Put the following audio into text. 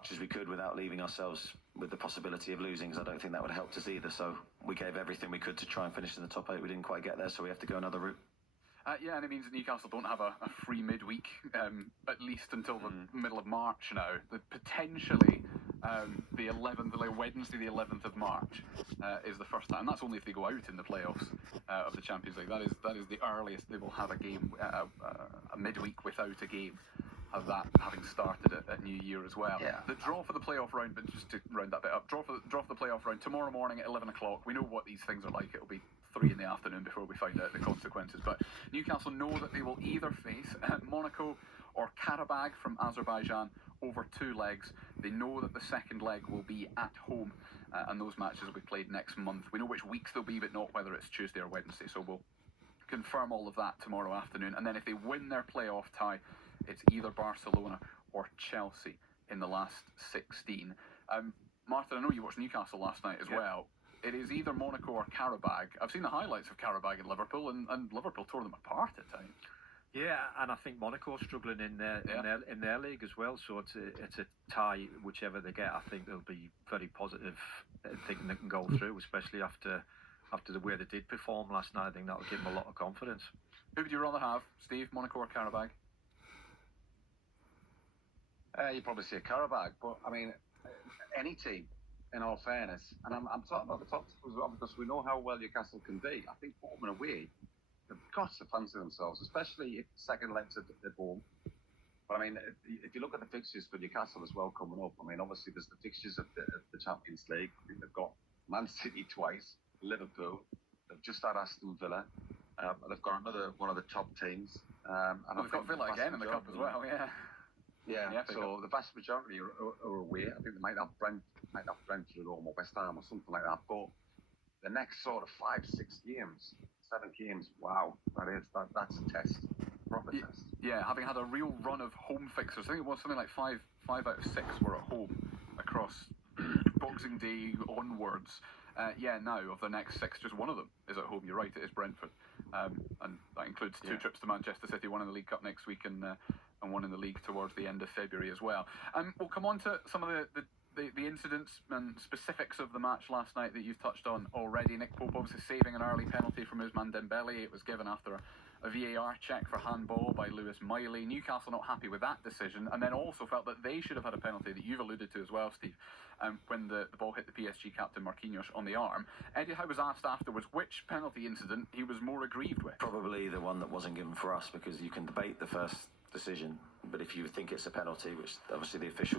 much as we could without leaving ourselves with the possibility of losing, because I don't think that would have helped us either. So we gave everything we could to try and finish in the top 8. We didn't quite get there, so we have to go another route. Yeah, and it means that Newcastle don't have a free midweek, at least until the middle of March now. Potentially the 11th, like Wednesday the 11th of March is the first time. And that's only if they go out in the playoffs of the Champions League. That is the earliest they will have a game, a midweek without a game. Of that having started at New Year as well. Yeah. The draw for the playoff round, but just to round that bit up, draw for the playoff round tomorrow morning at 11 o'clock. We know what these things are like. It'll be 3 in the afternoon before we find out the consequences. But Newcastle know that they will either face Monaco or Karabag from Azerbaijan over 2 legs. They know that the second leg will be at home, and those matches will be played next month. We know which weeks they'll be, but not whether it's Tuesday or Wednesday. So we'll confirm all of that tomorrow afternoon. And then if they win their playoff tie, it's either Barcelona or Chelsea in the last 16. Martin, I know you watched Newcastle last night as well. It is either Monaco or Karabag. I've seen the highlights of Karabag and Liverpool, and Liverpool tore them apart at times. Yeah, and I think Monaco's struggling in their league as well. So it's a tie, whichever they get. I think they'll be very positive, thinking they can go through, especially after the way they did perform last night. I think that'll give them a lot of confidence. Who would you rather have, Steve, Monaco or Karabag? You probably see a Karabag, but I mean, any team, in all fairness, and I'm talking about the top teams as well, because we know how well Newcastle can be. I think home and away, they've got to fancy themselves, especially if the second leg's at home. But I mean, if you look at the fixtures for Newcastle as well coming up, I mean, obviously there's the fixtures of the Champions League. I think they've got Man City twice, Liverpool, they've just had Aston Villa, they've got another one of the top teams. And they've got Villa again in the Cup as well, Yeah, so the vast majority are away. I think they might have Brentford at home or West Ham or something like that. But the next sort of 5, 6 games, 7 games, wow, that's a test, proper test. Yeah, having had a real run of home fixtures, I think it was something like 5 out of 6 were at home across Boxing Day onwards. Now of the next 6, just one of them is at home. You're right, it is Brentford, and that includes 2 trips to Manchester City, one in the League Cup next week, and one in the league towards the end of February as well. We'll come on to some of the incidents and specifics of the match last night that you've touched on already. Nick Pope obviously saving an early penalty from Ousmane Dembele. It was given after a VAR check for handball by Lewis Miley. Newcastle not happy with that decision, and then also felt that they should have had a penalty that you've alluded to as well, Steve, when the ball hit the PSG captain Marquinhos on the arm. Eddie Howe was asked afterwards which penalty incident he was more aggrieved with. Probably the one that wasn't given for us, because you can debate the first decision, but if you think it's a penalty, which obviously the official